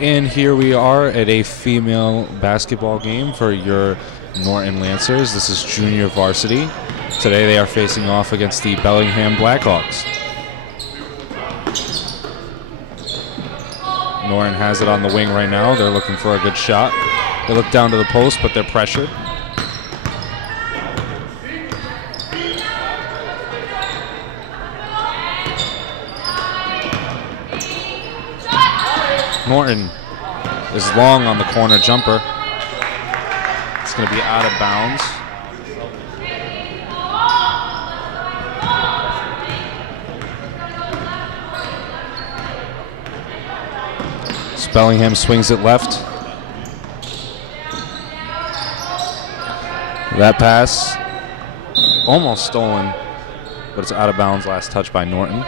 And here we are at a female basketball game for your Norton Lancers. This is junior varsity. Today they are facing off against the Bellingham Blackhawks. Norton has it on the wing right now. They're looking for a good shot. They look down to the post, but they're pressured. Norton is long on the corner jumper. It's going to be out of bounds. Bellingham swings it left. That pass almost stolen, but it's out of bounds. Last touch by Norton.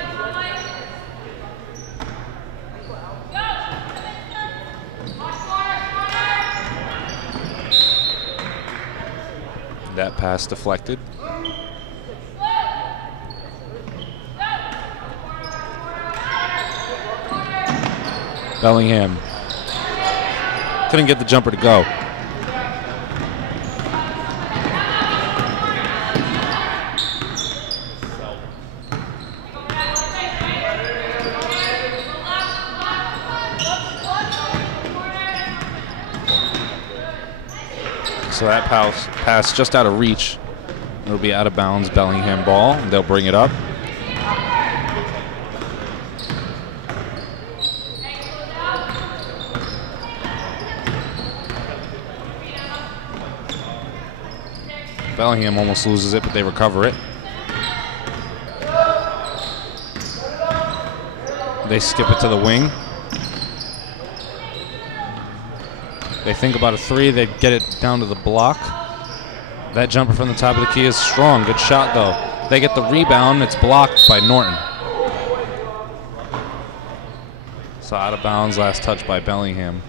That pass deflected. Bellingham couldn't get the jumper to go. So that pass just out of reach. It'll be out of bounds, Bellingham ball. They'll bring it up. Bellingham almost loses it, but they recover it. They skip it to the wing. They think about a three. They get it down to the block. That jumper from the top of the key is strong. Good shot, though. They get the rebound. It's blocked by Norton. So out of bounds. Last touch by Bellingham.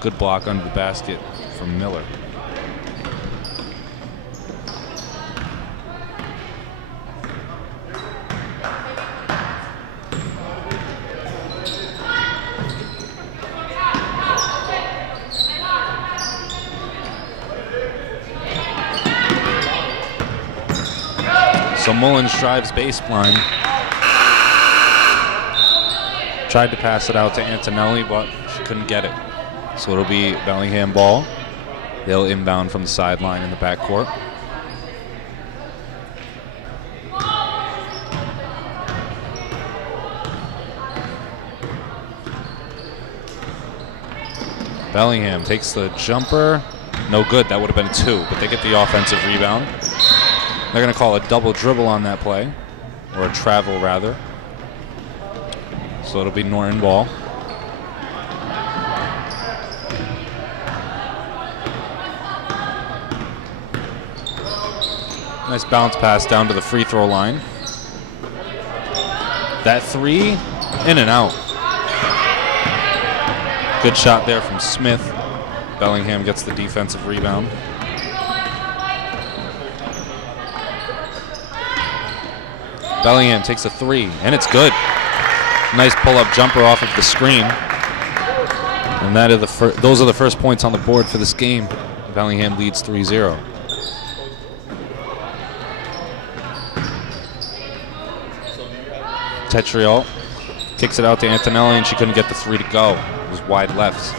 Good block under the basket from Miller. So Mullins drives baseline. Tried to pass it out to Antonelli, but she couldn't get it. So it'll be Bellingham ball. They'll inbound from the sideline in the backcourt. Bellingham takes the jumper. No good. That would have been two, but they get the offensive rebound. They're going to call a double dribble on that play, or a travel rather. So it'll be Norton ball. Nice bounce pass down to the free throw line. That three, in and out. Good shot there from Smith. Bellingham gets the defensive rebound. Bellingham takes a three, and it's good. Nice pull-up jumper off of the screen. And that are those are the first points on the board for this game. Bellingham leads 3-0. Tetriol kicks it out to Antonelli, and she couldn't get the three to go. It was wide left.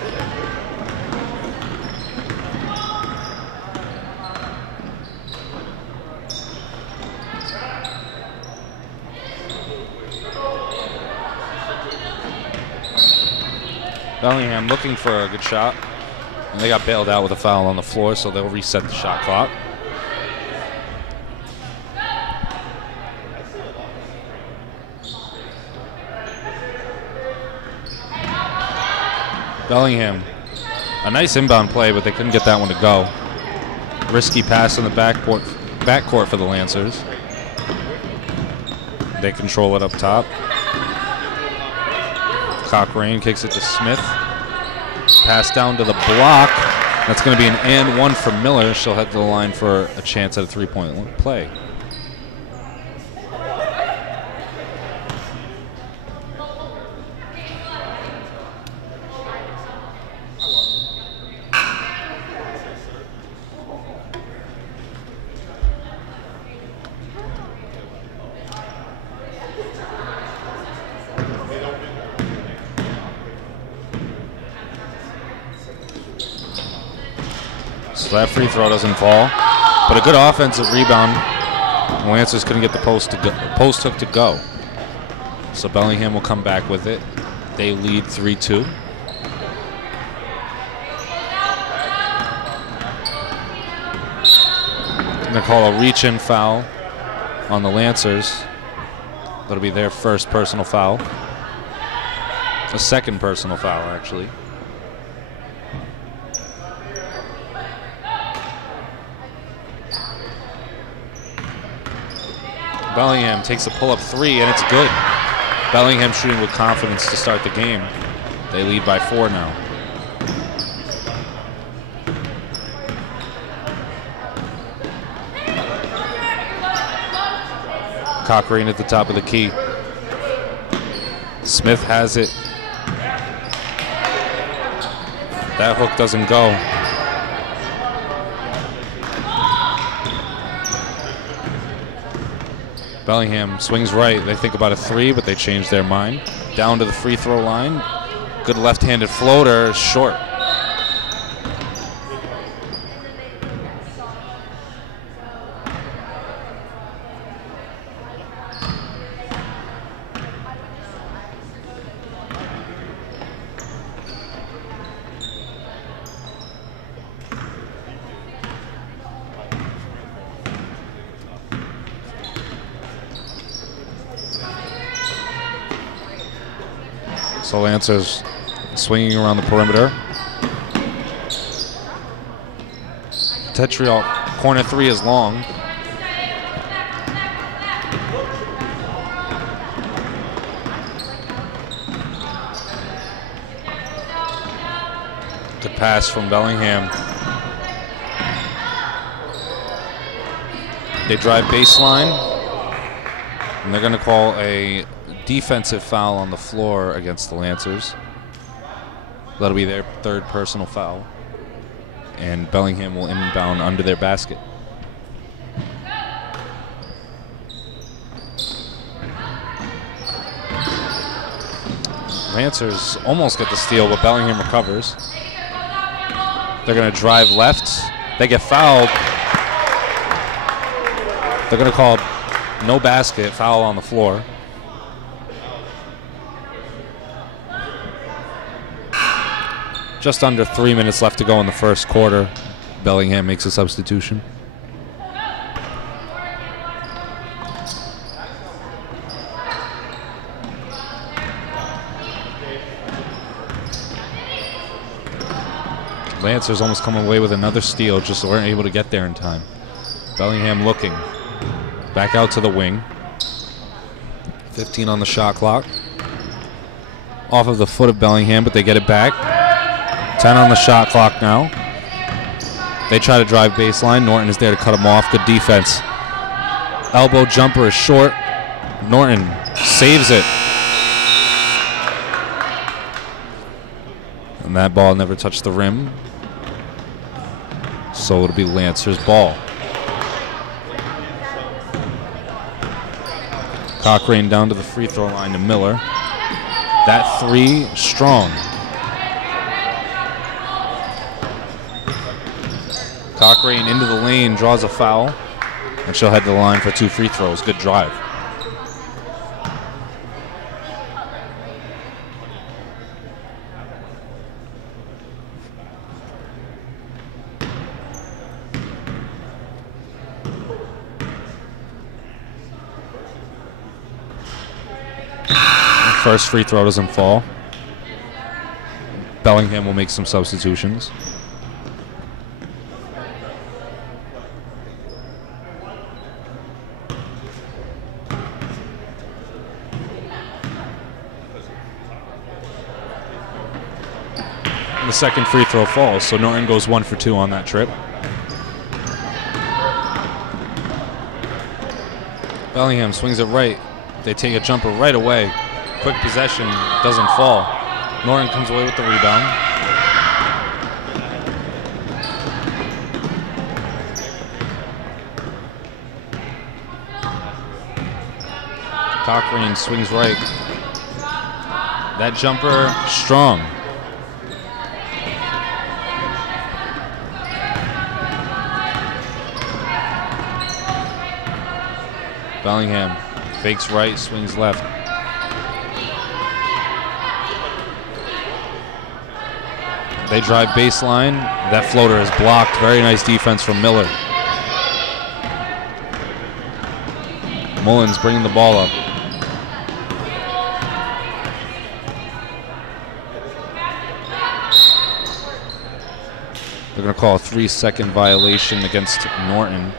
Bellingham looking for a good shot, and they got bailed out with a foul on the floor, so they'll reset the shot clock. Bellingham, a nice inbound play, but they couldn't get that one to go. Risky pass in the backcourt for the Lancers. They control it up top. Cochrane kicks it to Smith. Pass down to the block. That's going to be an and one for Miller. She'll head to the line for a chance at a three-point play. So that free throw doesn't fall. But a good offensive rebound. Lancers couldn't get the post hook to go. So Bellingham will come back with it. They lead 3-2. Going to call a reach-in foul on the Lancers. That'll be their first personal foul. A second personal foul, actually. Bellingham takes a pull-up three, and it's good. Bellingham shooting with confidence to start the game. They lead by 4 now. Cochrane at the top of the key. Smith has it. That hook doesn't go. Bellingham swings right. They think about a 3, but they change their mind. Down to the free throw line. Good left-handed floater, short. So Lancers swinging around the perimeter. Tetrial, corner 3 is long. Good pass from Bellingham. They drive baseline, and they're going to call a defensive foul on the floor against the Lancers. That'll be their third personal foul. And Bellingham will inbound under their basket. Lancers almost get the steal, but Bellingham recovers. They're going to drive left. They get fouled. They're going to call no basket, foul on the floor. Just under 3 minutes left to go in the first quarter. Bellingham makes a substitution. Lancers almost come away with another steal, just weren't able to get there in time. Bellingham looking. Back out to the wing. 15 on the shot clock. Off of the foot of Bellingham, but they get it back. 10 on the shot clock now. They try to drive baseline. Norton is there to cut him off. Good defense. Elbow jumper is short. Norton saves it. And that ball never touched the rim. So it'll be Lancers' ball. Cochrane down to the free throw line to Miller. That 3 strong. Cochrane into the lane, draws a foul, and she'll head to the line for 2 free throws. Good drive. First free throw doesn't fall. Bellingham will make some substitutions. The second free throw falls, so Norton goes 1 for 2 on that trip. Bellingham swings it right. They take a jumper right away. Quick possession, doesn't fall. Norton comes away with the rebound. Cochrane swings right. That jumper, strong. Bellingham fakes right, swings left. They drive baseline. That floater is blocked. Very nice defense from Miller. Mullins bringing the ball up. They're going to call a 3-second violation against Norton.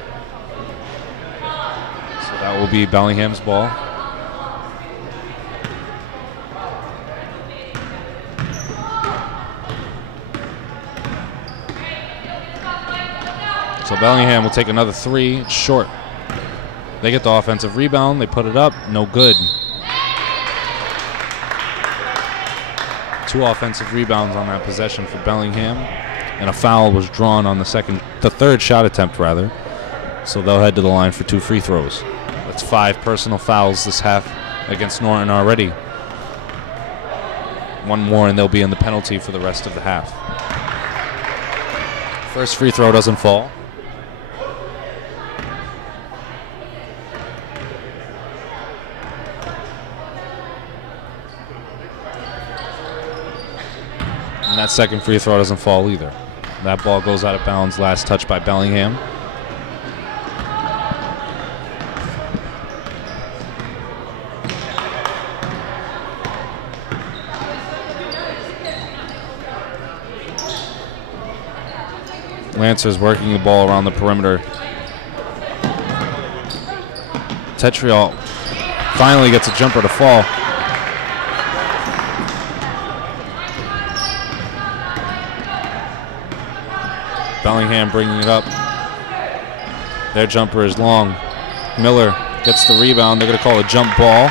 So that will be Bellingham's ball. So Bellingham will take another 3. It's short. They get the offensive rebound. They put it up. No good. 2 offensive rebounds on that possession for Bellingham. And a foul was drawn on the third shot attempt, rather. So they'll head to the line for 2 free throws. That's 5 personal fouls this half against Norton already. 1 more and they'll be in the penalty for the rest of the half. First free throw doesn't fall. And that second free throw doesn't fall either. That ball goes out of bounds. Last touch by Bellingham. Lancers working the ball around the perimeter. Tetriol finally gets a jumper to fall. Bellingham bringing it up. Their jumper is long. Miller gets the rebound. They're going to call a jump ball.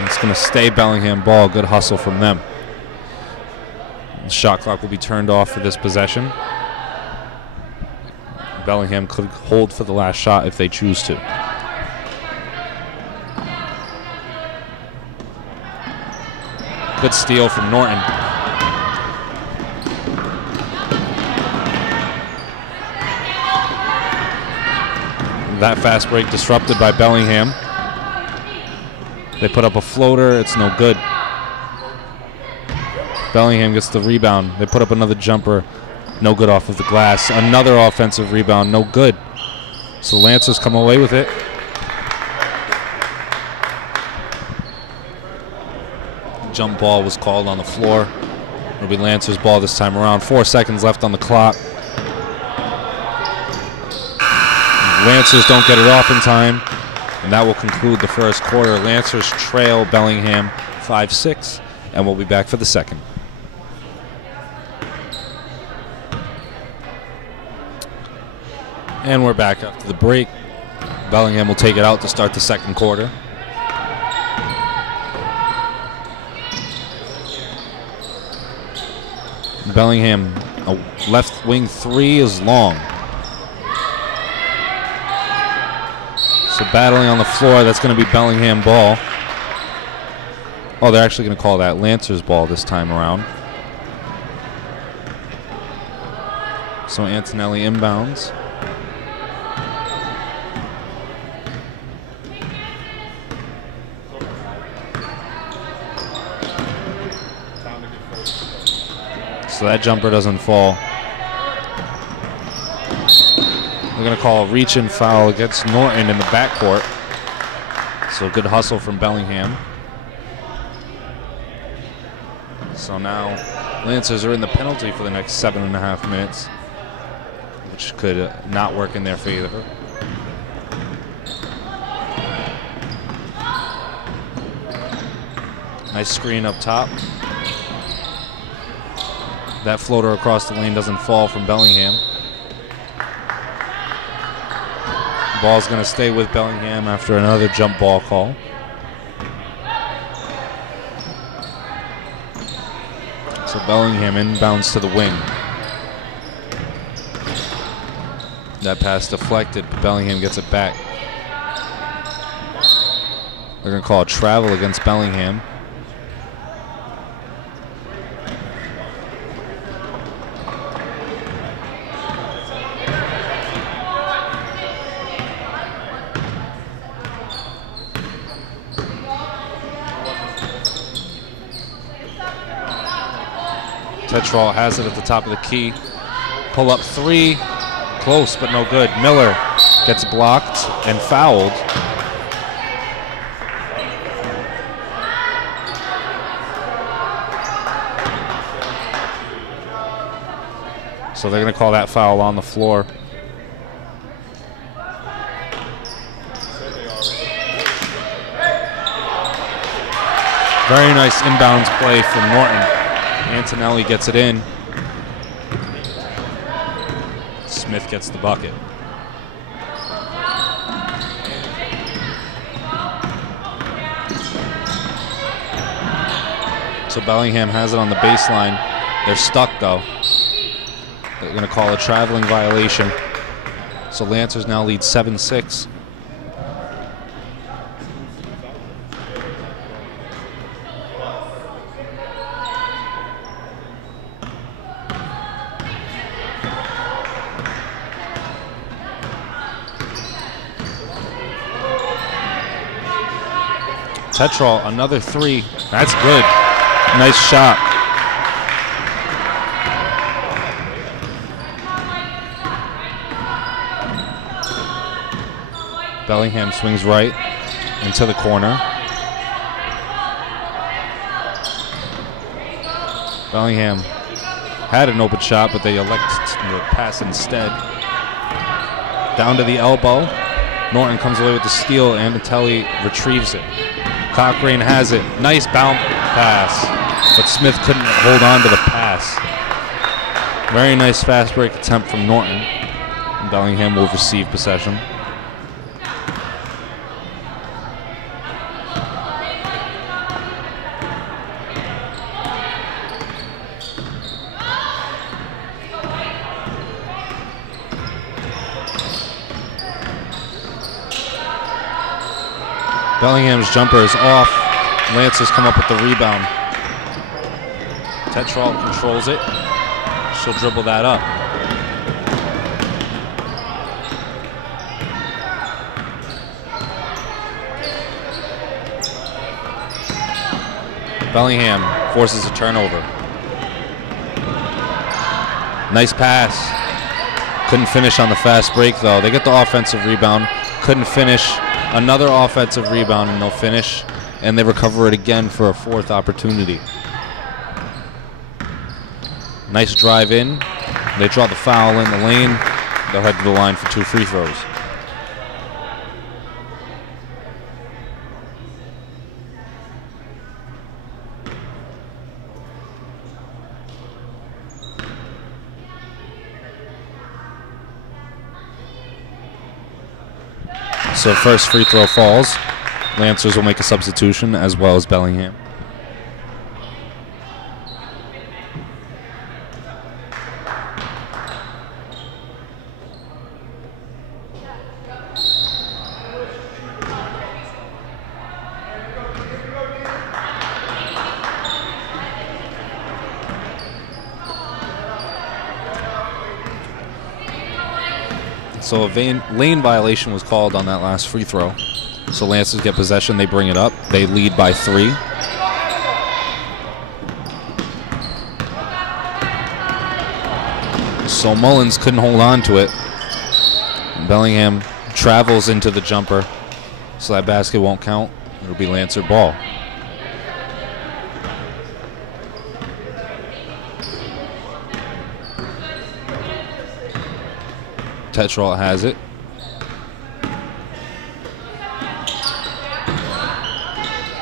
It's going to stay Bellingham ball. Good hustle from them. The shot clock will be turned off for this possession. Bellingham could hold for the last shot if they choose to. Good steal from Norton. That fast break disrupted by Bellingham. They put up a floater. It's no good. Bellingham gets the rebound. They put up another jumper. No good off of the glass. Another offensive rebound. No good. So Lancers come away with it. Jump ball was called on the floor. It'll be Lancers ball this time around. 4 seconds left on the clock. Lancers don't get it off in time, and that will conclude the first quarter. Lancers trail Bellingham 5-6, and we'll be back for the second. And we're back after the break. Bellingham will take it out to start the second quarter. Bellingham, a left wing 3 is long. So battling on the floor, that's going to be Bellingham ball. Oh, they're actually going to call that Lancers ball this time around. So Antonelli inbounds. So that jumper doesn't fall. We're going to call a reach-in foul against Norton in the backcourt. So good hustle from Bellingham. So now Lancers are in the penalty for the next 7.5 minutes, which could not work in their favor. Nice screen up top. That floater across the lane doesn't fall from Bellingham. Ball's going to stay with Bellingham after another jump ball call. So Bellingham inbounds to the wing. That pass deflected, but Bellingham gets it back. They're going to call a travel against Bellingham. Tetrol has it at the top of the key. Pull up three. Close, but no good. Miller gets blocked and fouled. So they're going to call that foul on the floor. Very nice inbounds play from Norton. Antonelli gets it in. Smith gets the bucket. So Bellingham has it on the baseline. They're stuck though. They're going to call a traveling violation. So Lancers now lead 7-6. Tetrol, another three. That's good. Nice shot. Bellingham swings right into the corner. Bellingham had an open shot, but they elect to pass instead. Down to the elbow. Norton comes away with the steal, and Antonelli retrieves it. Cochrane has it. Nice bounce pass, but Smith couldn't hold on to the pass. Very nice fast break attempt from Norton. And Bellingham will receive possession. Bellingham's jumper is off. Lancers come up with the rebound. Tetrol controls it. She'll dribble that up. Bellingham forces a turnover. Nice pass. Couldn't finish on the fast break though. They get the offensive rebound. Couldn't finish. Another offensive rebound and they'll finish, and they recover it again for a fourth opportunity. Nice drive in. They draw the foul in the lane. They'll head to the line for 2 free throws. So first free throw falls. Lancers will make a substitution as well as Bellingham. So a lane violation was called on that last free throw. So Lancers get possession, they bring it up. They lead by 3. So Mullins couldn't hold on to it. Bellingham travels into the jumper, so that basket won't count. It'll be Lancer ball. Tetrol has it.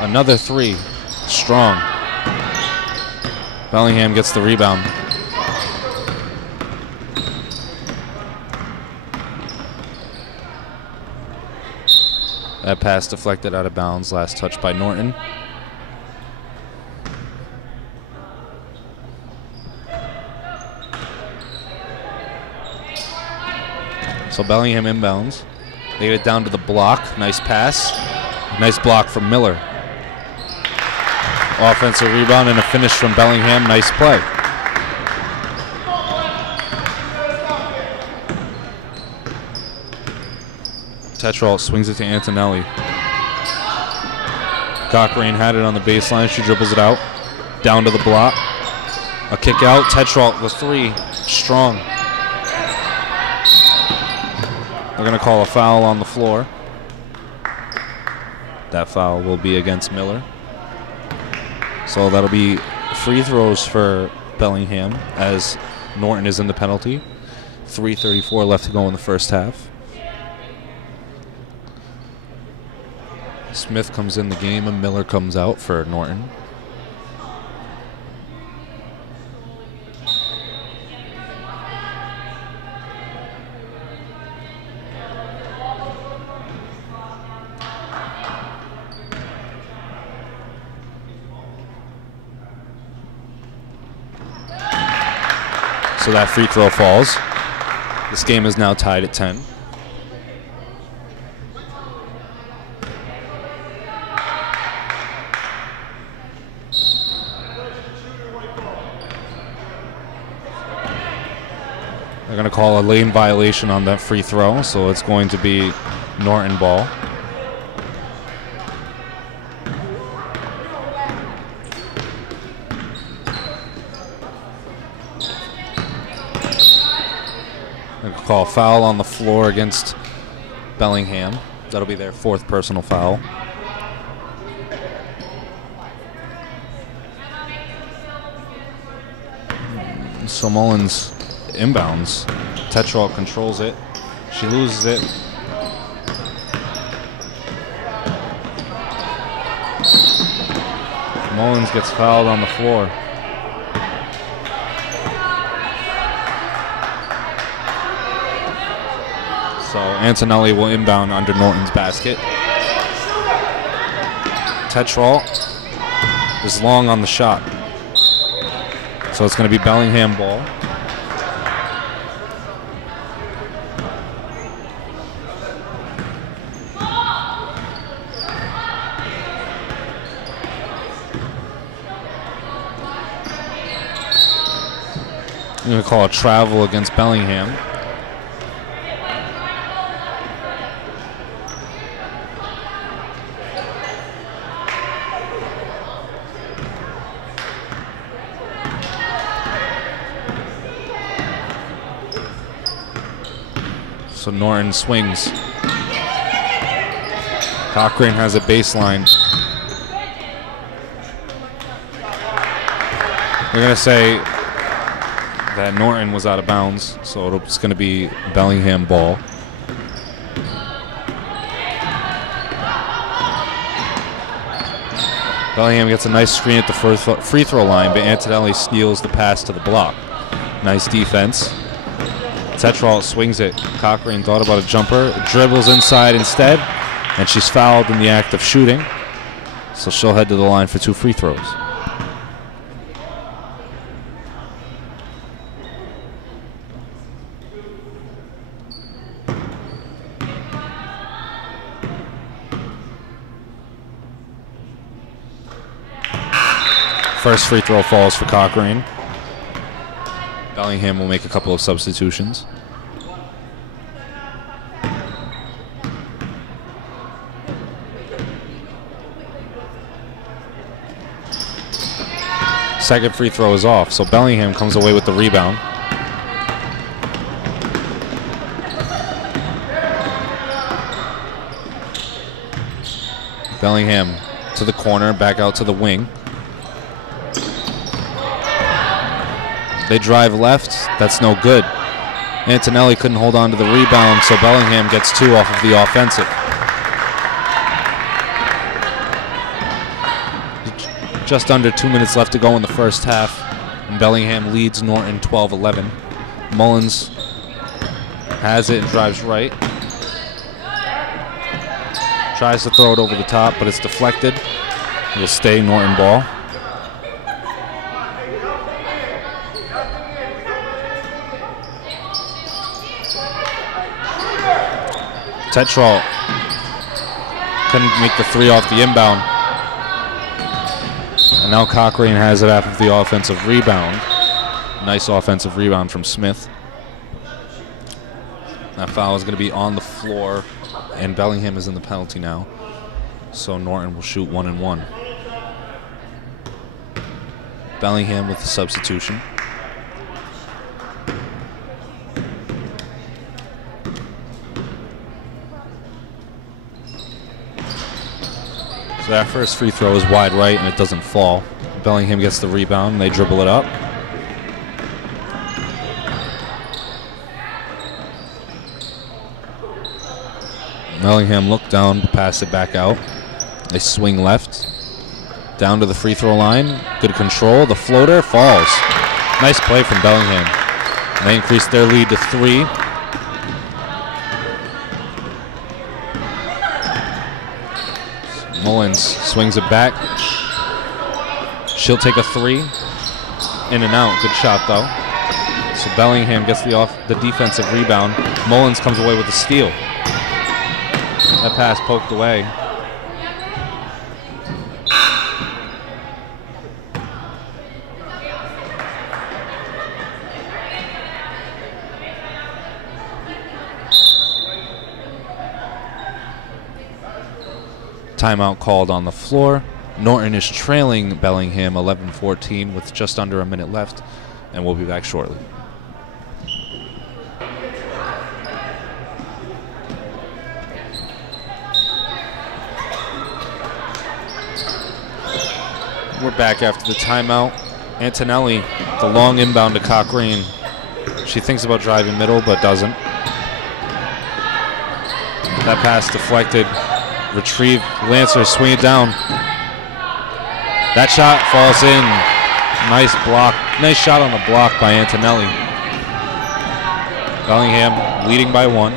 Another 3. Strong. Bellingham gets the rebound. That pass deflected out of bounds. Last touch by Norton. So Bellingham inbounds. They get it down to the block. Nice pass. Nice block from Miller. Offensive rebound and a finish from Bellingham. Nice play. Tetrol swings it to Antonelli. Cochrane had it on the baseline. She dribbles it out. Down to the block. A kick out. Tetralt with 3. Strong. They're going to call a foul on the floor. That foul will be against Miller. So that'll be free throws for Bellingham as Norton is in the penalty. 3:34 left to go in the first half. Smith comes in the game and Miller comes out for Norton. So that free throw falls. This game is now tied at 10. They're going to call a lane violation on that free throw, so it's going to be Norton ball. Call foul on the floor against Bellingham. That'll be their 4th personal foul. So Mullins inbounds. Tetralt controls it. She loses it. Mullins gets fouled on the floor. So Antonelli will inbound under Norton's basket. Tetralt is long on the shot. So it's going to be Bellingham ball. I'm going to call a travel against Bellingham. So Norton swings. Cochrane has a baseline. They're going to say that Norton was out of bounds, so it's going to be Bellingham ball. Bellingham gets a nice screen at the first free throw line, but Antonelli steals the pass to the block. Nice defense. Tetralt swings it. Cochrane thought about a jumper, dribbles inside instead, and she's fouled in the act of shooting. So she'll head to the line for 2 free throws. First free throw falls for Cochrane. Bellingham will make a couple of substitutions. Second free throw is off, so Bellingham comes away with the rebound. Bellingham to the corner, back out to the wing. They drive left. That's no good. Antonelli couldn't hold on to the rebound, so Bellingham gets 2 off of the offensive. Just under 2 minutes left to go in the first half, and Bellingham leads Norton 12-11. Mullins has it and drives right. Tries to throw it over the top, but it's deflected. It'll stay Norton ball. Tetralt couldn't make the 3 off the inbound. And now Cochrane has it after the offensive rebound. Nice offensive rebound from Smith. That foul is going to be on the floor, and Bellingham is in the penalty now. So Norton will shoot 1 and 1. Bellingham with the substitution. So that first free throw is wide right and it doesn't fall. Bellingham gets the rebound and they dribble it up. Bellingham looked down, pass it back out. They swing left, down to the free throw line. Good control. The floater falls. Nice play from Bellingham. And they increase their lead to 3. Mullins swings it back. She'll take a 3. In and out. Good shot though. So Bellingham gets the defensive rebound. Mullins comes away with the steal. That pass poked away. Timeout called on the floor. Norton is trailing Bellingham 11-14 with just under a minute left, and we'll be back shortly. We're back after the timeout. Antonelli, the long inbound to Cochrane. She thinks about driving middle, but doesn't. That pass deflected. Retrieved. Lancers swing it down. That shot falls in. Nice block. Nice shot on the block by Antonelli. Bellingham leading by 1.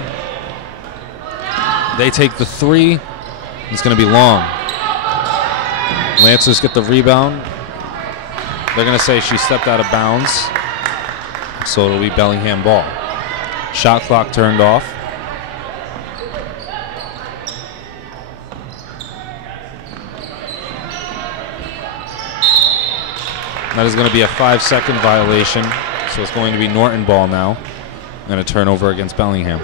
They take the 3. It's going to be long. Lancers get the rebound. They're going to say she stepped out of bounds. So it'll be Bellingham ball. Shot clock turned off. That is going to be a 5-second violation. So it's going to be Norton ball now. And a turnover against Bellingham.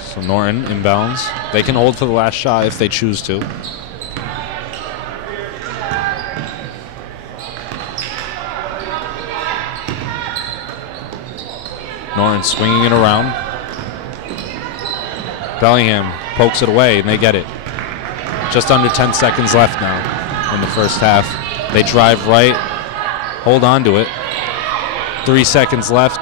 So Norton inbounds. They can hold for the last shot if they choose to. Norton swinging it around. Bellingham pokes it away, and they get it. Just under 10 seconds left now in the first half. They drive right, hold on to it. 3 seconds left.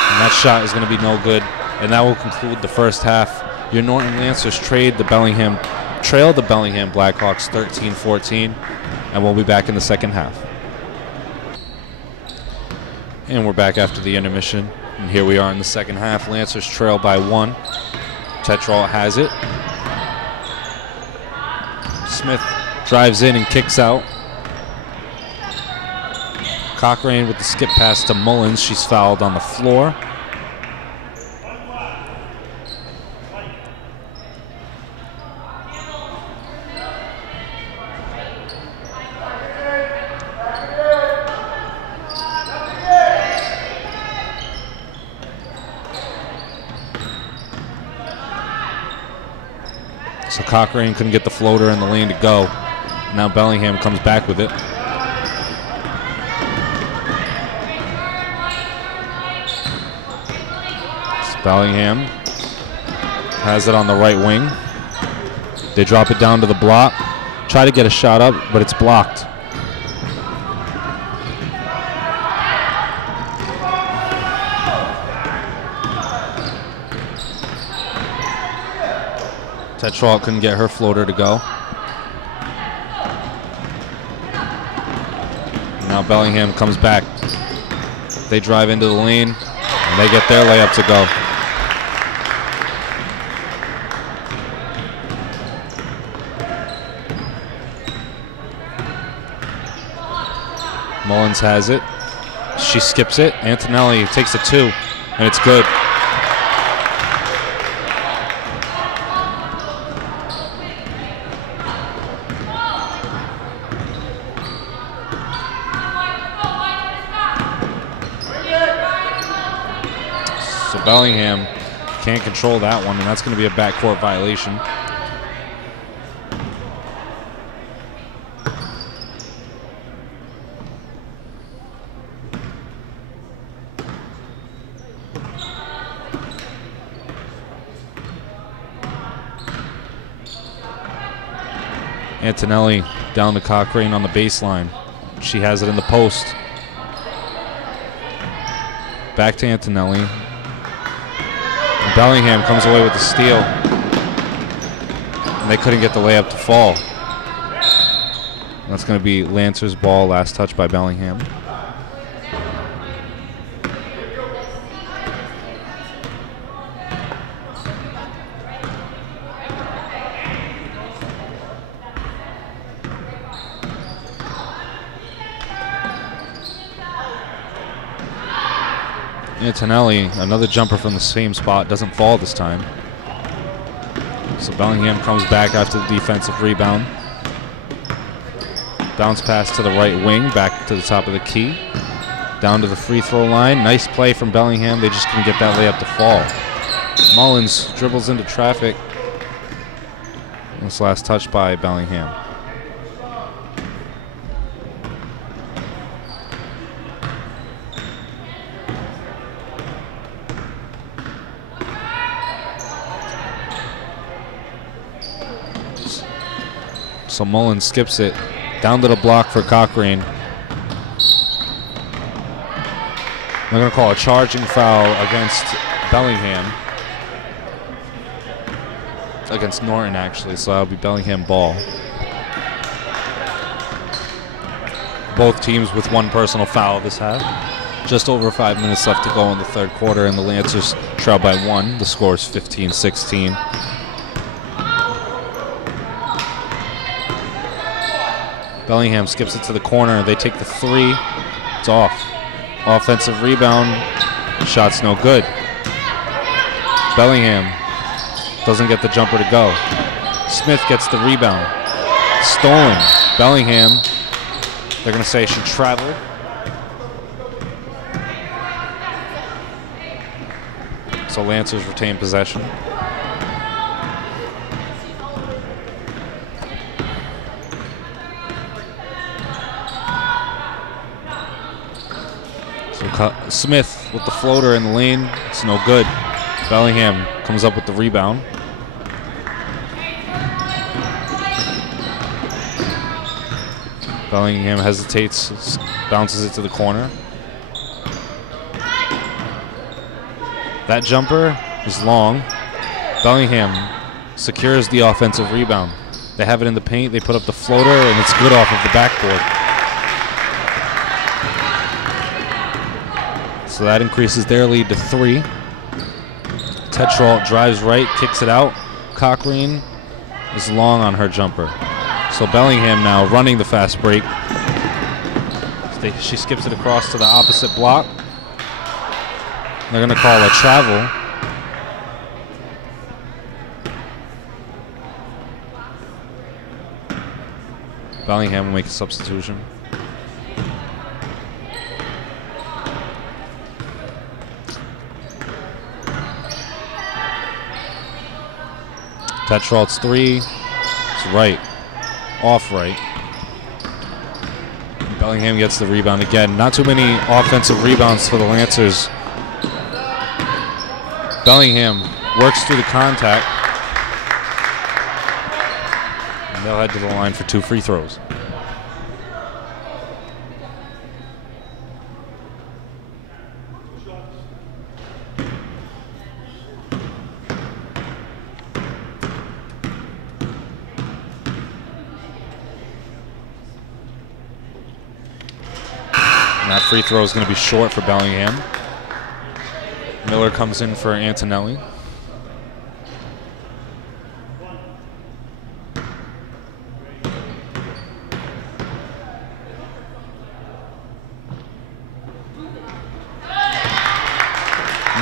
And that shot is going to be no good, and that will conclude the first half. Your Norton Lancers trailed the Bellingham Blackhawks 13-14, and we'll be back in the second half. And we're back after the intermission. And here we are in the second half. Lancers trail by 1. Tetrol has it. Smith drives in and kicks out. Cochrane with the skip pass to Mullins. She's fouled on the floor. So Cochrane couldn't get the floater in the lane to go. Now Bellingham comes back with it. So Bellingham has it on the right wing. They drop it down to the block. Try to get a shot up, but it's blocked. Tetrol couldn't get her floater to go. Now Bellingham comes back. They drive into the lane, and they get their layup to go. Mullins has it. She skips it. Antonelli takes a 2, and it's good. Bellingham can't control that one, and that's going to be a backcourt violation. Antonelli down to Cochrane on the baseline. She has it in the post. Back to Antonelli. And Bellingham comes away with the steal. And they couldn't get the layup to fall. And that's going to be Lancer's ball, last touch by Bellingham. Antonelli, another jumper from the same spot, doesn't fall this time. So Bellingham comes back after the defensive rebound. Bounce pass to the right wing, back to the top of the key. Down to the free throw line. Nice play from Bellingham. They just couldn't get that layup to fall. Mullins dribbles into traffic. This last touch by Bellingham. So Mullins skips it. Down to the block for Cochrane. They're going to call a charging foul against Bellingham. Against Norton, actually, so that'll be Bellingham ball. Both teams with one personal foul this half. Just over 5 minutes left to go in the third quarter, and the Lancers trail by 1. The score is 15-16. Bellingham skips it to the corner. They take the three. It's off. Offensive rebound. Shot's no good. Bellingham doesn't get the jumper to go. Smith gets the rebound. Stolen. Bellingham, they're going to say, should travel. So Lancers retain possession. Smith with the floater in the lane. It's no good. Bellingham comes up with the rebound. Bellingham hesitates, bounces it to the corner. That jumper is long. Bellingham secures the offensive rebound. They have it in the paint. They put up the floater, and it's good off of the backboard. So that increases their lead to 3. Tetralt drives right, kicks it out. Cochrane is long on her jumper. So Bellingham now running the fast break. She skips it across to the opposite block. They're going to call a travel. Bellingham will make a substitution. Tetralt's 3. It's right. Off right. Bellingham gets the rebound again. Not too many offensive rebounds for the Lancers. Bellingham works through the contact. And they'll head to the line for 2 free throws. And that free throw is going to be short for Bellingham. Miller comes in for Antonelli. And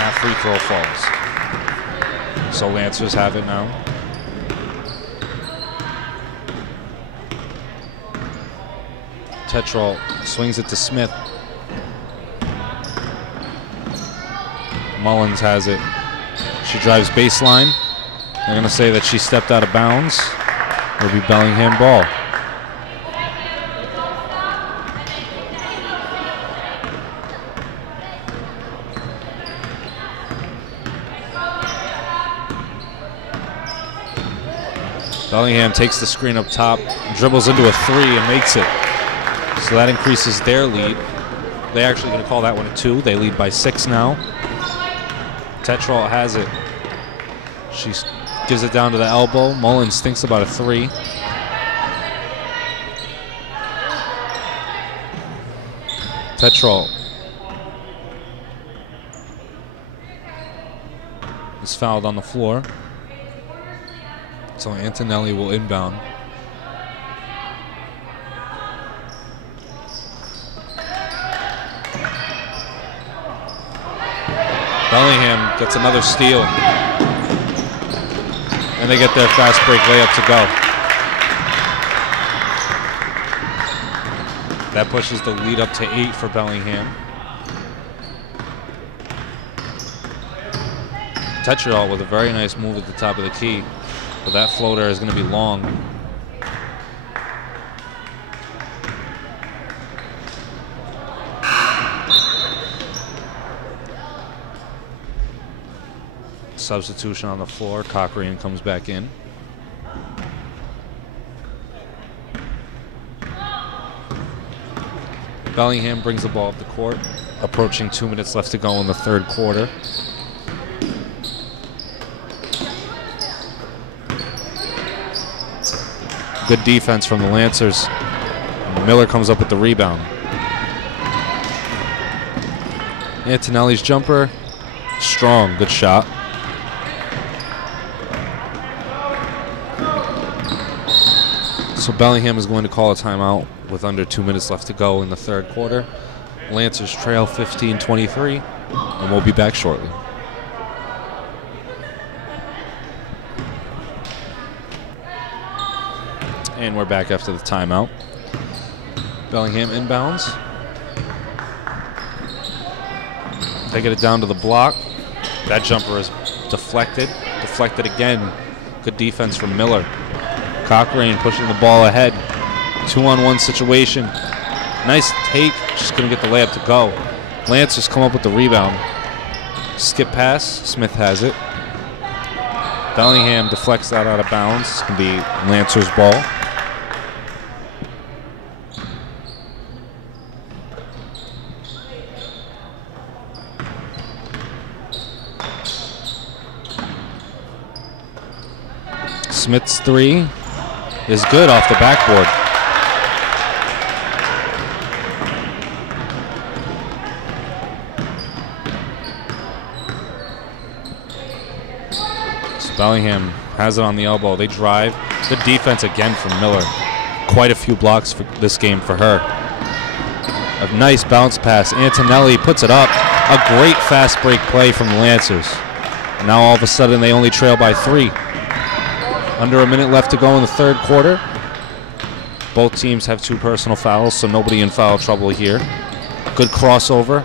that free throw falls. So Lancers have it now. Tetralt swings it to Smith. Mullins has it. She drives baseline. They're going to say that she stepped out of bounds. It'll be Bellingham ball. Bellingham takes the screen up top, dribbles into a three and makes it. So that increases their lead. They're actually going to call that one a 2. They lead by 6 now. Tetrol has it. She gives it down to the elbow. Mullins thinks about a 3. Tetrol is fouled on the floor. So Antonelli will inbound. Bellingham gets another steal. And they get their fast break layup to go. That pushes the lead up to 8 for Bellingham. Tetrol with a very nice move at the top of the key. But that floater is going to be long. Substitution on the floor. Cochran comes back in. Bellingham brings the ball up the court. Approaching 2 minutes left to go in the third quarter. Good defense from the Lancers. And Miller comes up with the rebound. Antonelli's jumper, strong, good shot. So Bellingham is going to call a timeout with under 2 minutes left to go in the third quarter. Lancers trail 15-23, and we'll be back shortly. And we're back after the timeout. Bellingham inbounds. They get it down to the block. That jumper is deflected. Deflected again. Good defense from Miller. Cochran pushing the ball ahead. 2-on-1 situation. Nice take. Just couldn't get the layup to go. Lancers come up with the rebound. Skip pass. Smith has it. Bellingham deflects that out of bounds. It's going to be Lancers ball. Smith's 3 is good off the backboard. So Bellingham has it on the elbow. They drive. Good defense again from Miller. Quite a few blocks for this game for her. A nice bounce pass. Antonelli puts it up. A great fast break play from the Lancers. And now all of a sudden they only trail by 3. Under a minute left to go in the third quarter. Both teams have 2 personal fouls, so nobody in foul trouble here. Good crossover.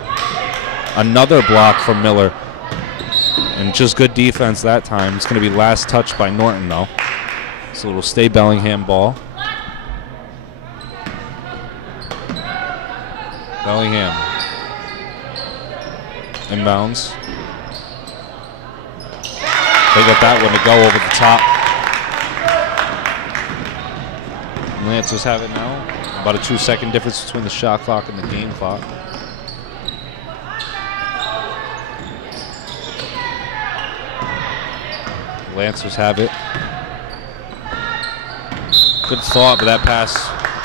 Another block from Miller. And just good defense that time. It's going to be last touch by Norton, though. So it'll stay Bellingham ball. Bellingham. Inbounds. They got that one to go over the top. Lancers have it now. About a 2-second difference between the shot clock and the game clock. Lancers have it. Good thought, but that pass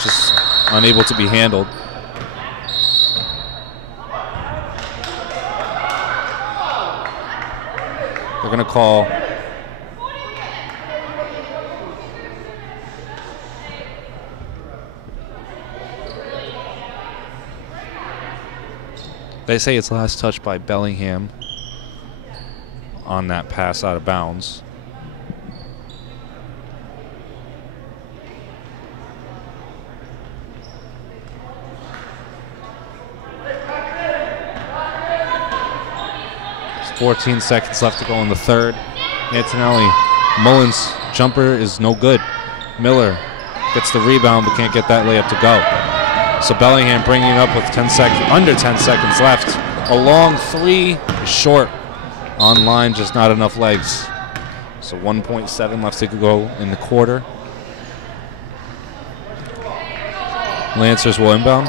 just unable to be handled. They're going to call They say it's last touch by Bellingham on that pass out of bounds. 14 seconds left to go in the third. Antonelli, Mullins' jumper is no good. Miller gets the rebound but can't get that layup to go. So Bellingham bringing it up with under 10 seconds left. A long three is short. On line, just not enough legs. So 1.7 left to go in the quarter. Lancers will inbound.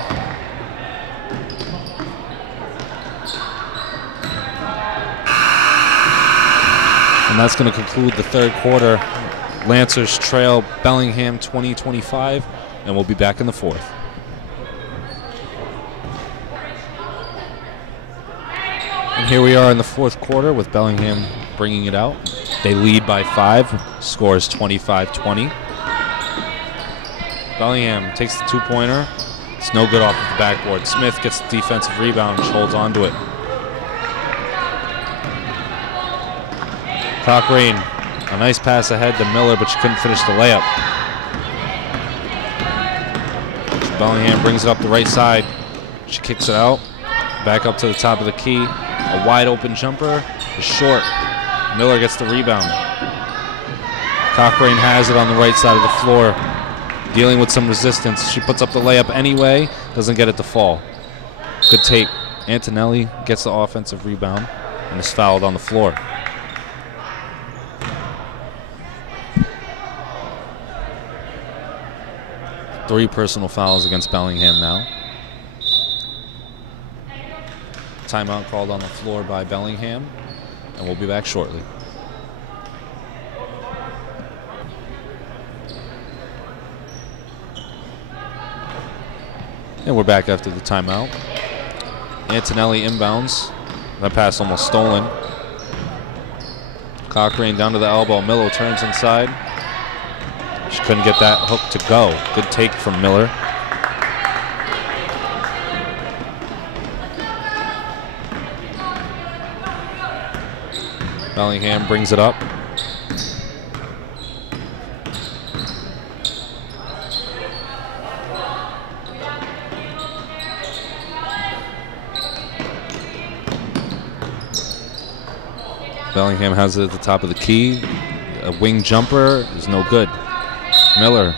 And that's going to conclude the third quarter. Lancers trail Bellingham 20-25, and we'll be back in the fourth. And here we are in the fourth quarter with Bellingham bringing it out. They lead by 5, scores 25-20. Bellingham takes the two-pointer. It's no good off of the backboard. Smith gets the defensive rebound, which holds on to it. Cochrane, a nice pass ahead to Miller, but she couldn't finish the layup. So Bellingham brings it up the right side. She kicks it out. Back up to the top of the key. A wide open jumper is short. Miller gets the rebound. Cochrane has it on the right side of the floor, dealing with some resistance. She puts up the layup anyway, doesn't get it to fall. Good tape. Antonelli gets the offensive rebound and is fouled on the floor. Three personal fouls against Bellingham now. Timeout called on the floor by Bellingham, and we'll be back shortly. And we're back after the timeout. Antonelli inbounds. That pass almost stolen. Cochrane down to the elbow. Miller turns inside. She couldn't get that hook to go. Good take from Miller. Bellingham brings it up. Bellingham has it at the top of the key. A wing jumper is no good. Miller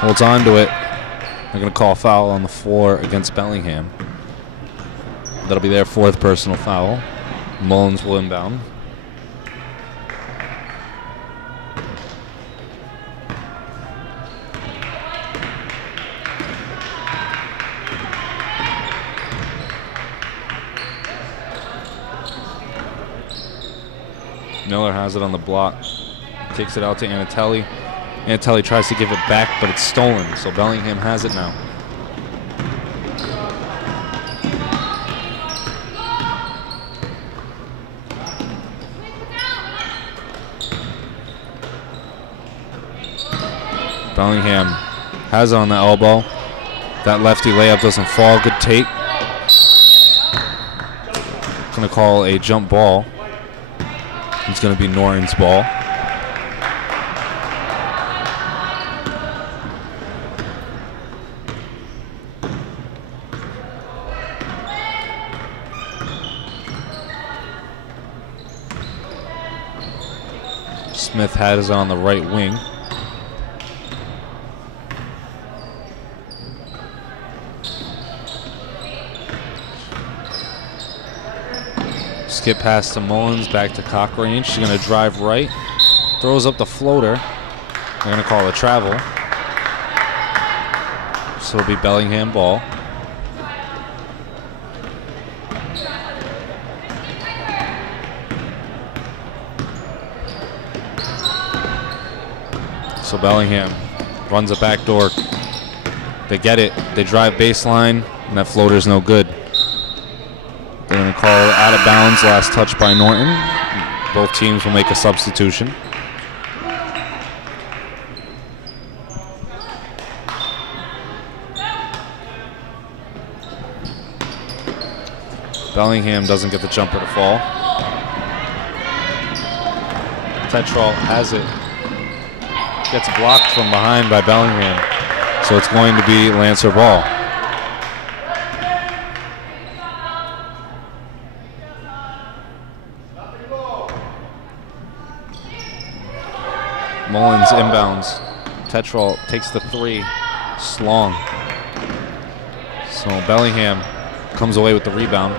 holds on to it. They're going to call a foul on the floor against Bellingham. That'll be their fourth personal foul. Mullins will inbound. Miller has it on the block. Kicks it out to Anatelli. Anatelli tries to give it back, but it's stolen, so Bellingham has it now. Bellingham has it on the elbow. That lefty layup doesn't fall. Good take. Going to call a jump ball. It's going to be Norton's ball. Smith has it on the right wing. Skip pass to Mullins, back to Cochrane. She's going to drive right. Throws up the floater. They're going to call a travel. So it'll be Bellingham ball. So Bellingham runs a back door. They get it. They drive baseline, and that floater's no good. They're going to call out of bounds, last touch by Norton. Both teams will make a substitution. Bellingham doesn't get the jumper to fall. Tetrol has it. Gets blocked from behind by Bellingham. So it's going to be Lancer ball. Mullins inbounds. Tetrol takes the three. Slong. So Bellingham comes away with the rebound.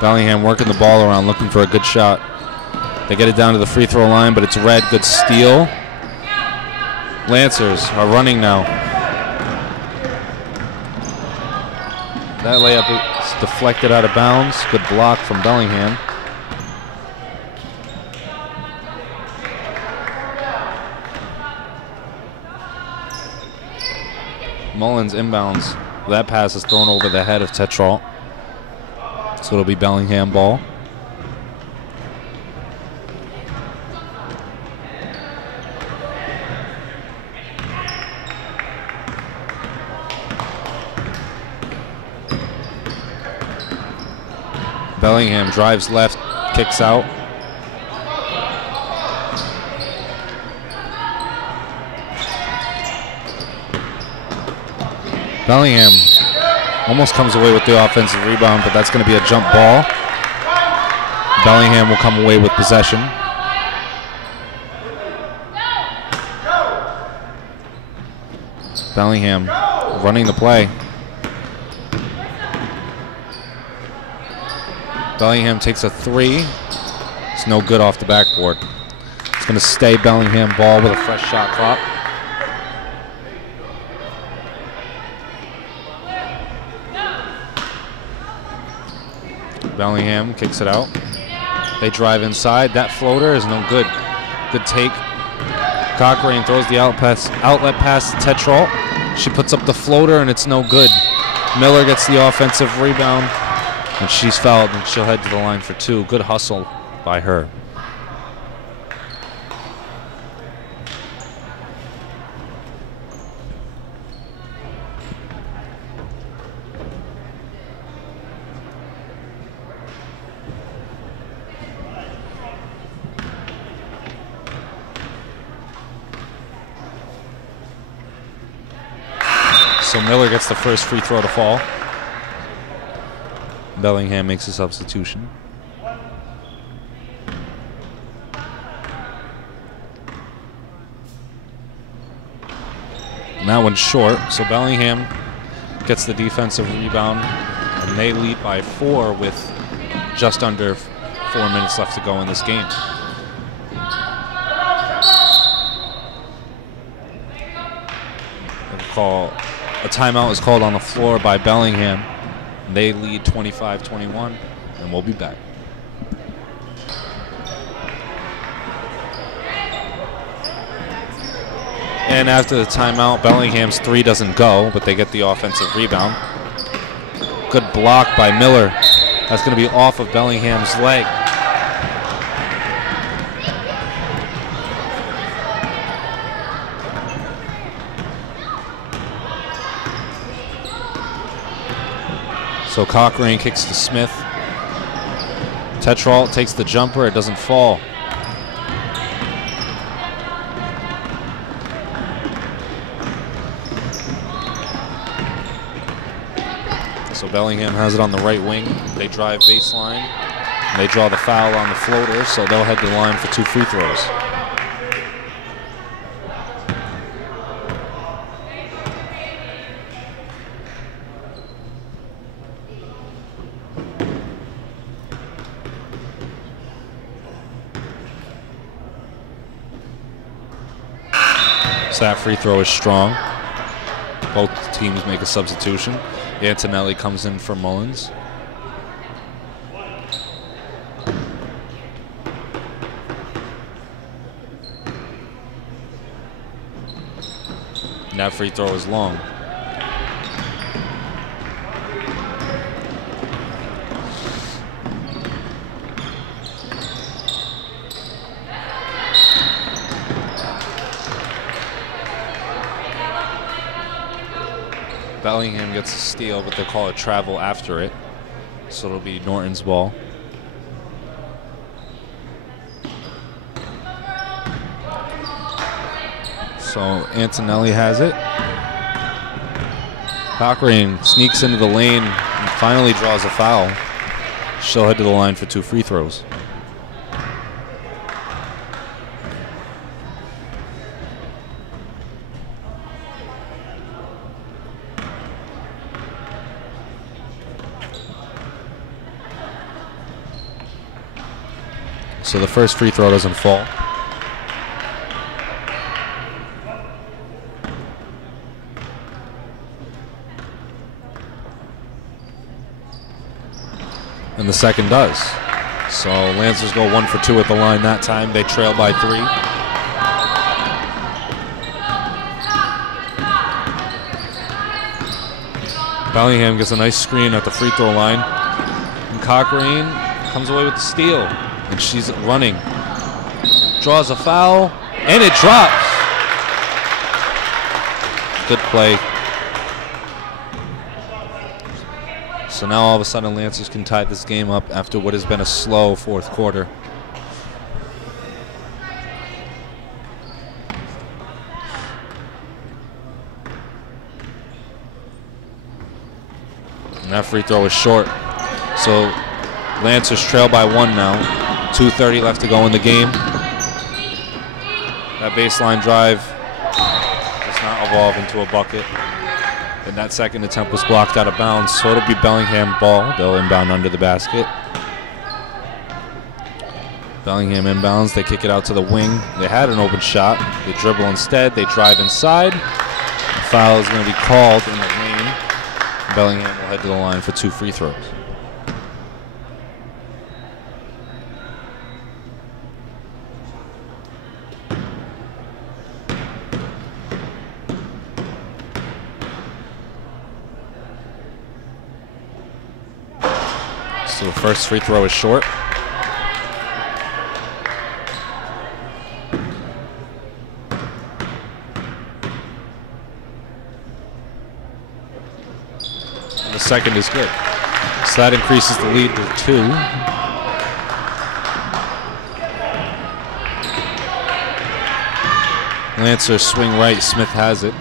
Bellingham working the ball around, looking for a good shot. They get it down to the free throw line, but it's red. Good steal. Lancers are running now. That layup is deflected out of bounds. Good block from Bellingham. Mullins inbounds. That pass is thrown over the head of Tetrol. So it'll be Bellingham ball. Bellingham drives left, kicks out. Bellingham almost comes away with the offensive rebound, but that's going to be a jump ball. Bellingham will come away with possession. Bellingham running the play. Bellingham takes a three. It's no good off the backboard. It's going to stay Bellingham ball with a fresh shot clock. Bellingham kicks it out. They drive inside. That floater is no good. Good take. Cochrane throws the outlet pass to Tetrol. She puts up the floater and it's no good. Miller gets the offensive rebound and she's fouled and she'll head to the line for two. Good hustle by her. So Miller gets the first free throw to fall. Bellingham makes a substitution. And that one's short, so Bellingham gets the defensive rebound, and they lead by 4 with just under 4 minutes left to go in this game. A timeout is called on the floor by Bellingham. They lead 25-21, and we'll be back. And after the timeout, Bellingham's three doesn't go, but they get the offensive rebound. Good block by Miller. That's going to be off of Bellingham's leg. So Cochrane kicks to Smith. Tetrol takes the jumper. It doesn't fall. So Bellingham has it on the right wing. They drive baseline. And they draw the foul on the floater, so they'll head to the line for 2 free throws. So that free throw is strong. Both teams make a substitution. Antonelli comes in for Mullins. And that free throw is long. Bellingham gets a steal, but they'll call it travel after it. So it'll be Norton's ball. So Antonelli has it. Cochrane sneaks into the lane and finally draws a foul. She'll head to the line for 2 free throws. So the first free throw doesn't fall. And the second does. So Lancers go 1 for 2 at the line that time. They trail by 3. Bellingham gets a nice screen at the free throw line. And Cochrane comes away with the steal. And she's running. Draws a foul. And it drops. Good play. So now all of a sudden Lancers can tie this game up after what has been a slow fourth quarter. And that free throw is short. So Lancers trail by 1 now. 2:30 left to go in the game. That baseline drive does not evolve into a bucket. And that second attempt was blocked out of bounds, so it'll be Bellingham ball. They'll inbound under the basket. Bellingham inbounds. They kick it out to the wing. They had an open shot. They dribble instead. They drive inside. The foul is going to be called in the lane. Bellingham will head to the line for 2 free throws. So the first free throw is short. And the second is good. So that increases the lead to 2. Lancers swing right. Smith has it.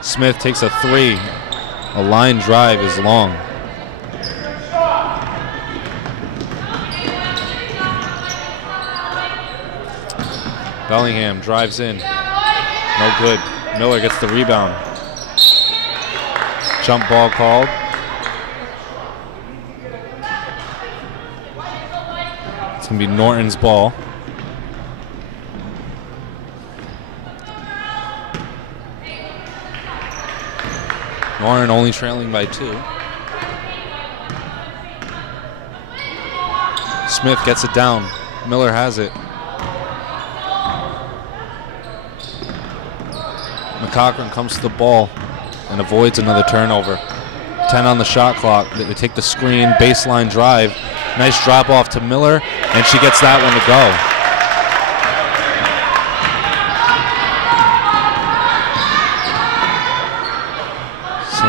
Smith takes a 3. A line drive is long. Bellingham drives in. No good. Miller gets the rebound. Jump ball called. It's going to be Norton's ball. Norton only trailing by 2. Smith gets it down. Miller has it. McCochran comes to the ball and avoids another turnover. 10 on the shot clock. They take the screen, baseline drive. Nice drop off to Miller, and she gets that one to go.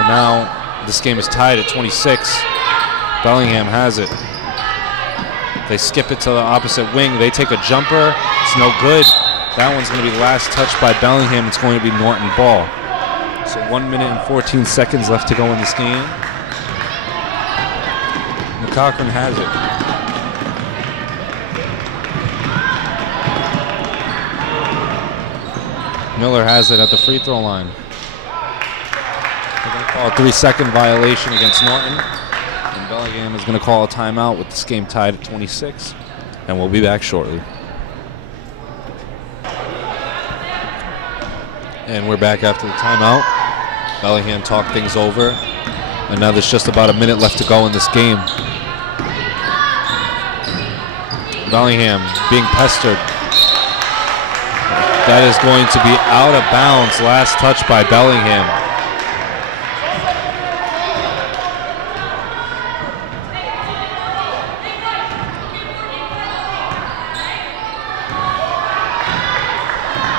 Now this game is tied at 26. Bellingham has it. They skip it to the opposite wing. They take a jumper. It's no good. That one's going to be last touched by Bellingham. It's going to be Norton ball. So 1 minute and 14 seconds left to go in this game. McCochran has it. Miller has it at the free throw line. Call a 3-second violation against Norton. And Bellingham is going to call a timeout with this game tied at 26. And we'll be back shortly. And we're back after the timeout. Bellingham talked things over. And now there's just about a minute left to go in this game. Bellingham being pestered. That is going to be out of bounds. Last touch by Bellingham.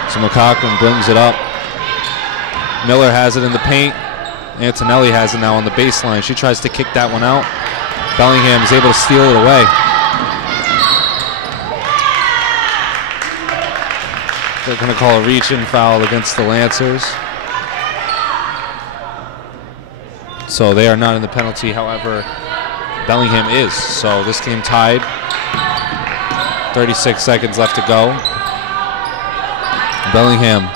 So McCochran brings it up. Miller has it in the paint. Antonelli has it now on the baseline. She tries to kick that one out. Bellingham is able to steal it away. They're going to call a reach-in foul against the Lancers. So they are not in the penalty. However, Bellingham is. So this game tied. 36 seconds left to go. Bellingham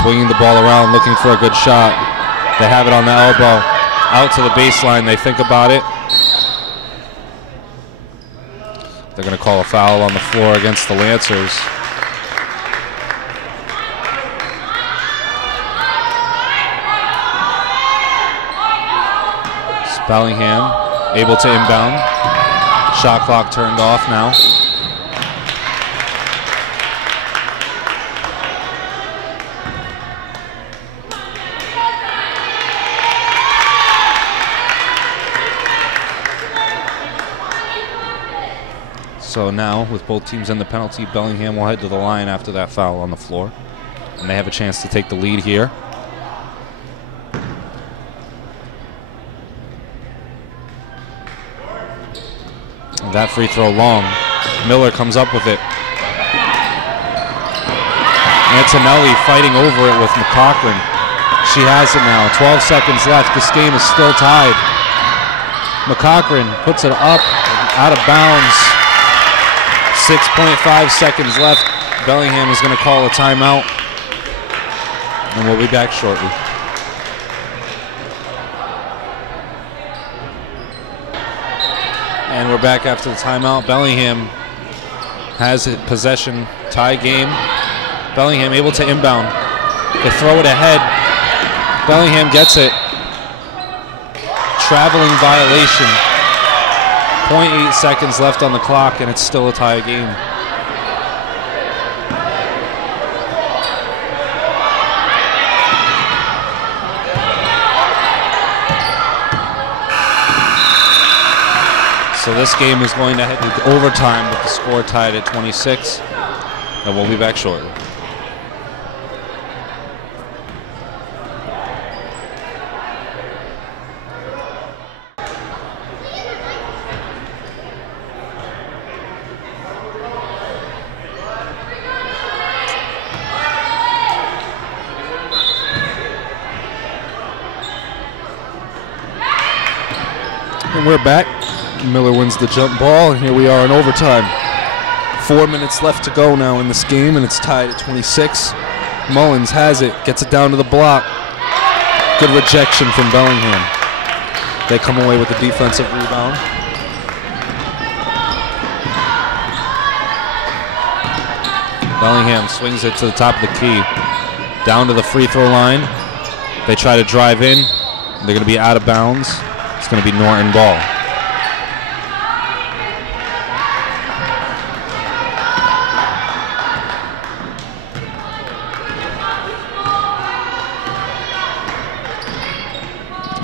swinging the ball around, looking for a good shot. They have it on the elbow. Out to the baseline. They think about it. They're going to call a foul on the floor against the Lancers. Bellingham able to inbound. Shot clock turned off now. So now, with both teams in the penalty, Bellingham will head to the line after that foul on the floor. And they have a chance to take the lead here. That free throw long. Miller comes up with it. Antonelli fighting over it with McCochran. She has it now. 12 seconds left. This game is still tied. McCochran puts it up, out of bounds. 6.5 seconds left. Bellingham is going to call a timeout. And we'll be back shortly. And we're back after the timeout. Bellingham has it, possession, tie game. Bellingham able to inbound. They throw it ahead. Bellingham gets it. Traveling violation. 0.8 seconds left on the clock, and it's still a tie game. So this game is going to head to overtime with the score tied at 26, and we'll be back shortly. And we're back. Miller wins the jump ball, and here we are in overtime. 4 minutes left to go now in this game, and it's tied at 26. Mullins has it, gets it down to the block. Good rejection from Bellingham. They come away with a defensive rebound. Bellingham swings it to the top of the key. Down to the free throw line. They try to drive in. They're going to be out of bounds. It's going to be Norton ball.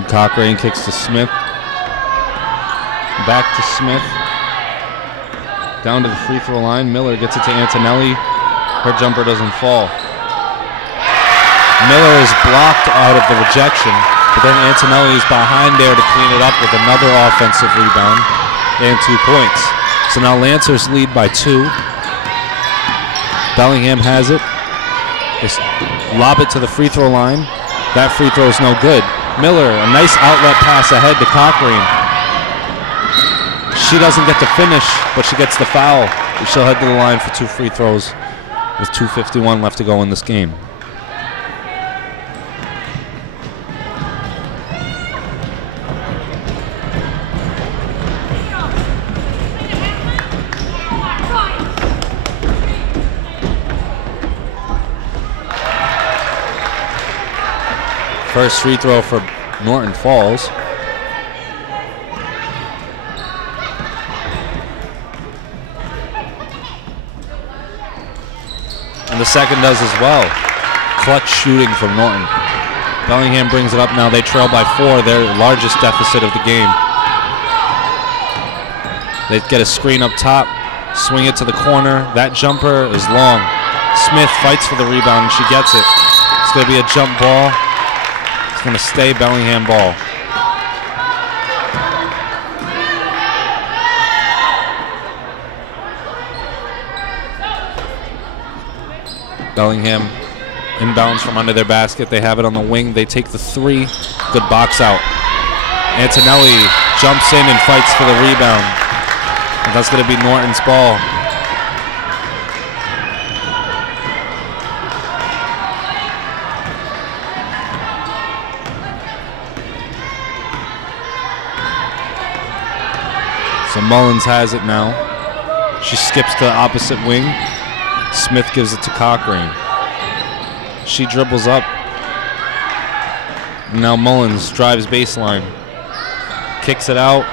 Cochrane kicks to Smith. Back to Smith. Down to the free throw line. Miller gets it to Antonelli. Her jumper doesn't fall. Miller is blocked out of the rejection, but then Antonelli is behind there to clean it up with another offensive rebound and 2 points. So now Lancers lead by 2. Bellingham has it. They lob it to the free throw line. That free throw is no good. Miller, a nice outlet pass ahead to Cochrane. She doesn't get to finish, but she gets the foul. She'll head to the line for 2 free throws with 2:51 left to go in this game. First free throw for Norton falls. And the second does as well. Clutch shooting from Norton. Bellingham brings it up now. They trail by 4, their largest deficit of the game. They get a screen up top, swing it to the corner. That jumper is long. Smith fights for the rebound, and she gets it. It's going to be a jump ball. It's going to stay Bellingham ball. Bellingham inbounds from under their basket. They have it on the wing. They take the three. Good box out. Antonelli jumps in and fights for the rebound. And that's going to be Norton's ball. So Mullins has it now. She skips to the opposite wing. Smith gives it to Cochrane. She dribbles up. Now Mullins drives baseline. Kicks it out,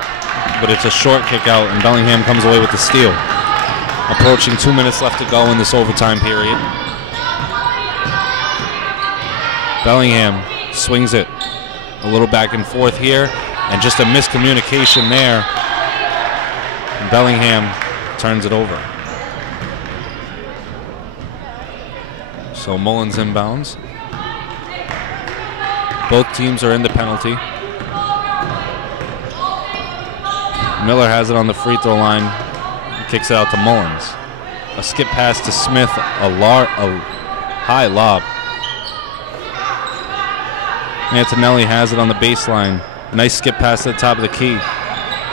but it's a short kick out, and Bellingham comes away with the steal. Approaching 2 minutes left to go in this overtime period. Bellingham swings it. A little back and forth here, and just a miscommunication there. And Bellingham turns it over. So Mullins inbounds. Both teams are in the penalty. Miller has it on the free throw line. Kicks it out to Mullins. A skip pass to Smith. A high lob. Antonelli has it on the baseline. Nice skip pass to the top of the key.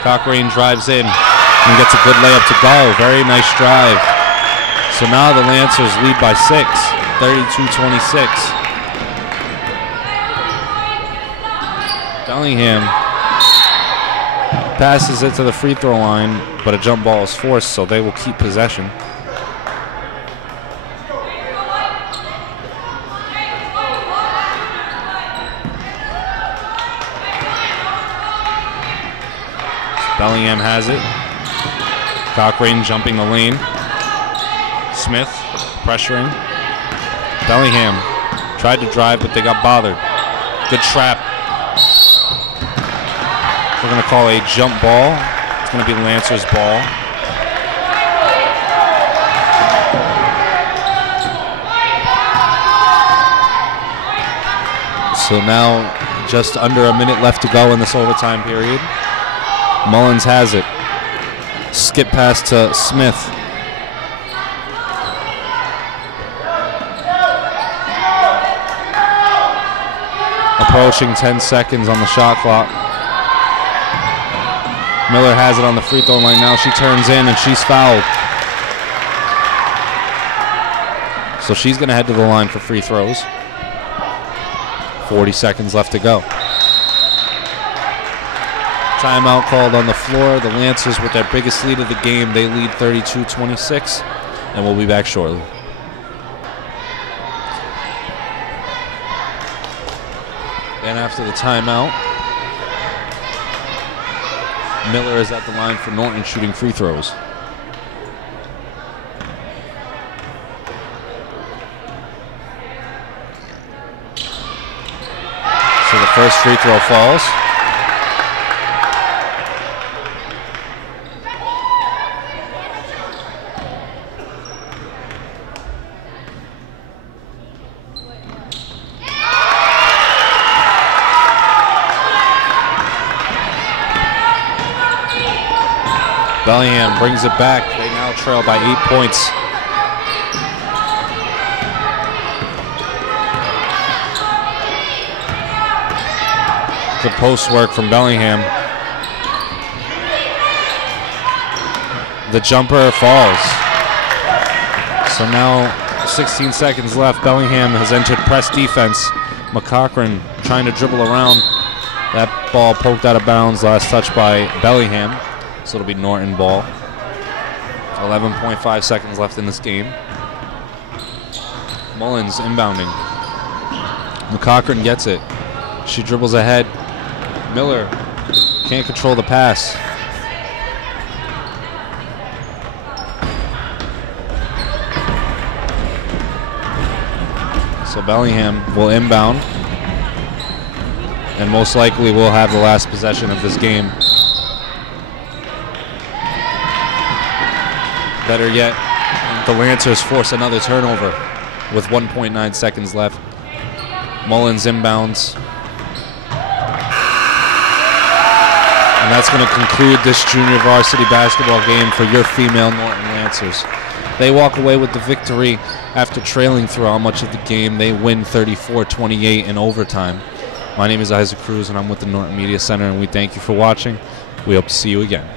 Cochrane drives in and gets a good layup to go. Very nice drive. So now the Lancers lead by 6, 32-26. Bellingham passes it to the free throw line, but a jump ball is forced, so they will keep possession. Bellingham has it. Cochrane jumping the lane. Smith pressuring. Bellingham tried to drive, but they got bothered. Good trap. We're going to call a jump ball. It's going to be Lancer's ball. So now just under a minute left to go in this overtime period. Mullins has it. Skip pass to Smith. Approaching 10 seconds on the shot clock. Miller has it on the free throw line now. She turns in and she's fouled. So she's going to head to the line for free throws. 40 seconds left to go. Timeout called on the floor. The Lancers with their biggest lead of the game. They lead 32-26, and we'll be back shortly. And after the timeout, Miller is at the line for Norton shooting free throws. So the first free throw falls. Bellingham brings it back. They now trail by 8 points. Good post work from Bellingham. The jumper falls. So now 16 seconds left. Bellingham has entered press defense. McCochran trying to dribble around. That ball poked out of bounds. Last touch by Bellingham. So it'll be Norton ball. 11.5 seconds left in this game. Mullins inbounding. McCochran gets it. She dribbles ahead. Miller can't control the pass. So Bellingham will inbound. And most likely will have the last possession of this game. Better yet, the Lancers force another turnover with 1.9 seconds left. Mullins inbounds. And that's going to conclude this junior varsity basketball game for your female Norton Lancers. They walk away with the victory after trailing throughout much of the game. They win 34-28 in overtime. My name is Isaac Cruz, and I'm with the Norton Media Center, and we thank you for watching. We hope to see you again.